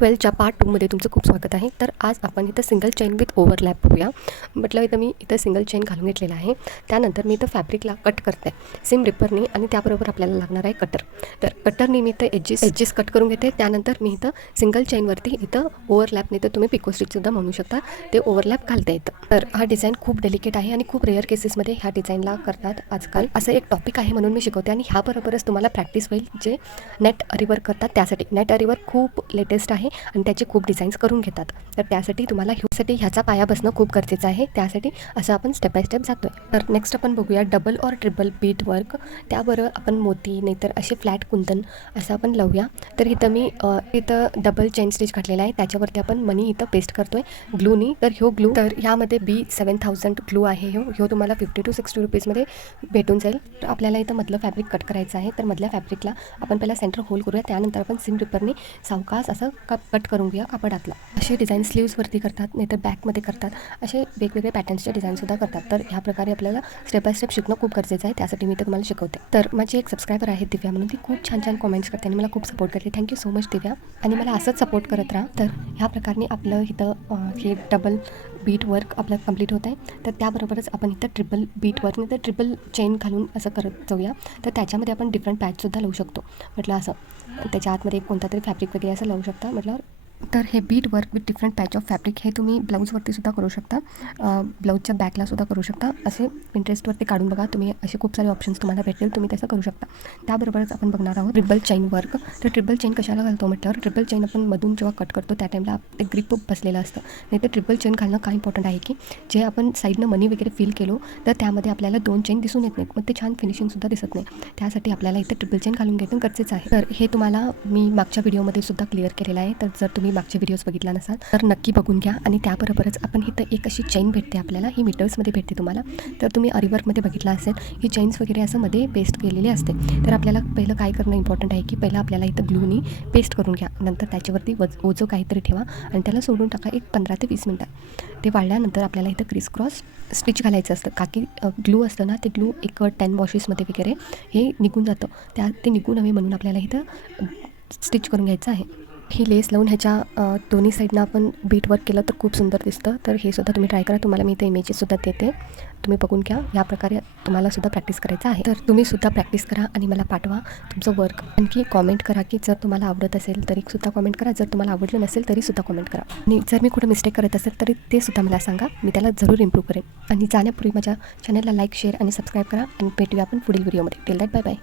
12च्या part 2मध्ये तुमचं खूप स्वागत आहे. तर आज आपण इथं सिंगल चेन विथ ओव्हरलॅप बघूया. म्हटलं इथं मी सिंगल चेन घालून घेतलेला आहे. त्यानंतर मी इथं फॅब्रिकला कट करते सेम रिपरनी आणि त्याबरोबर आपल्याला लागणार आहे कटर. तर कटरनी मी इथं एजेस कट करून घेते. त्यानंतर मी इथं सिंगल चेनवरती इथं ओव्हरलॅपने तर तुम्ही पिको स्टिचसुद्धा म्हणू शकता, ते ओव्हरलॅप घालता येतं. तर हा डिझाईन खूप डेलिकेट आहे आणि खूप रेअर केसेसमध्ये ह्या डिझाईनला करतात आजकाल. असं एक टॉपिक आहे म्हणून मी शिकवते आणि ह्याबरोबरच तुम्हाला प्रॅक्टिस होईल जे नेट अरीवर्क करतात त्यासाठी. नेट अरीवर्क खूप लेटेस्ट आहे आणि त्याचे खूप डिझाईन्स करून घेतात. तर त्यासाठी तुम्हाला ह्याचा पाया बसणं खूप गरजेचं आहे. त्यासाठी असं आपण स्टेप बाय स्टेप जातोय. तर नेक्स्ट आपण बघूया डबल और ट्रिपल बीट वर्क. त्याबरोबर आपण मोती नाहीतर असे फ्लॅट कुंदन असं आपण लावूया. तर इथं मी इथं डबल चेन स्टिच घातलेला आहे. त्याच्यावरती आपण मनी इथं पेस्ट करतोय ग्लूनी. तर तर ह्यामध्ये B7000 ग्लू आहे. ह्यो तुम्हाला 50 to 60 रुपीजमध्ये भेटून जाईल. तर आपल्याला इथं मधलं फॅब्रिक कट करायचं आहे. तर मधल्या फॅब्रिकला आपण पहिला सेंटर होल करूया. त्यानंतर आपण सीम रिपरने सावकाश असं कट करून घेऊया कापडातला. असे डिझाईन स्लीव्सवरती करतात, नाहीतर बॅकमध्ये करतात. असे वेगवेगळे पॅटर्न्सचे डिझाईनसुद्धा करतात. तर ह्या प्रकारे आपल्याला स्टेप बाय स्टेप शिकणं खूप गरजेचं आहे. त्यासाठी मी तर तुम्हाला शिकवते. तर माझी एक सबस्क्रायबर आहे दिव्या म्हणून, ती खूप छान छान कॉमेंट्स करते आणि मला खूप सपोर्ट करते. थँक्यू सो मच दिव्या. आणि मला असंच सपोर्ट करत राहा. तर ह्या प्रकारे आपलं इथं हे डबल बीट वर्क आपलं कंप्लीट होत आहे. तर त्याबरोबरच आपण इथं ट्रिपल बीट वर्क नाही तर ट्रिपल चेन घालून असं करत जाऊया. तर त्याच्यामध्ये आपण डिफरंट पॅचसुद्धा लावू शकतो. म्हटलं असं त्याच्या आतमध्ये कोणता तरी फॅब्रिक वगैरे असं लावू शकता म्हटल्यावर. तर हे bead work with different patch of fabric हे तुम्ही ब्लाऊजवरती सुद्धा करू शकता, ब्लाऊजच्या बॅकला सुद्धा करू शकता. असे Pinterestवरती काढून बघा तुम्ही, असे खूप सारे ऑप्शन्स तुम्हाला भेटेल, तुम्ही तसं करू शकता. त्याबरोबरच आपण बघणार आहोत ट्रिपल चेन वर्क. तर ट्रिपल चेन कशाला घालतो म्हटल्यावर, ट्रिपल चेन आपण मधून जेव्हा कट करतो त्या टाईमला ते ग्रिप बसलेलं असतं. नाही तर ट्रिपल चेन घालणं काय इम्पॉर्टंट आहे की जे आपण साईडनं मनी वगैरे फील केलो तर त्यामध्ये आपल्याला 2 चेन दिसून येत नाहीत, मग ते छान फिनिशिंगसुद्धा दिसत नाही. त्यासाठी आपल्याला इथं ट्रिपल चेन घालून घेणं गरजेचं आहे. तर हे तुम्हाला मी मागच्या व्हिडिओमध्ये सुद्धा क्लिअर केलेलं आहे. तर जर तुम्ही मागचे व्हिडिओज बघितला नसाल तर नक्की बघून घ्या. आणि त्याबरोबरच आपण इथं एक अशी चेन भेटते आपल्याला, ही मीटर्समध्ये भेटते तुम्हाला. तर तुम्ही अरीवर्कमध्ये बघितला असेल ही चेन्स वगैरे असं मध्ये पेस्ट केलेली असते. तर आपल्याला पहिलं काय करणं इम्पॉर्टंट आहे की पहिलं आपल्याला इथं ग्लूनी पेस्ट करून घ्या. नंतर त्याच्यावरती ओझं काहीतरी ठेवा आणि त्याला सोडून टाका एक 15 ते 20 मिनटं. ते वाळल्यानंतर आपल्याला इथं क्रिस क्रॉस स्टिच घालायचं असतं. काकी ग्लू असतं ना, ते ग्लू एक 10 वॉशेसमध्ये वगैरे हे निघून जातं. ते निघू नये म्हणून आपल्याला इथं स्टिच करून घ्यायचं आहे. ही लेस लावून ह्याच्या दोन्ही साईडनं आपण बीट वर्क केलं तर खूप सुंदर दिसतं. तर हे सुद्धा तुम्ही ट्राय करा. तुम्हाला मी इथे इमेजेससुद्धा देते, तुम्ही बघून घ्या. या प्रकारे तुम्हाला सुद्धा प्रॅक्टिस करायचं आहे. तर तुम्ही सुद्धा प्रॅक्टिस करा आणि मला पाठवा तुमचं वर्क. आणखी कॉमेंट करा की जर तुम्हाला आवडत असेल तरी सुद्धा कॉमेंट करा, जर तुम्हाला आवडलं नसेल तरी सुद्धा कॉमेंट करा. आणि जर मी कुठं मिस्टेक करत असेल तरी ते सुद्धा मला सांगा, मी त्याला जरूर इम्प्रूव्ह करेन. आणि जाण्यापूर्वी माझ्या चॅनलला लाईक, शेअर आणि सबस्क्राईब करा आणि भेटूया आपण पुढील व्हिडिओमध्ये. Till that bye bye.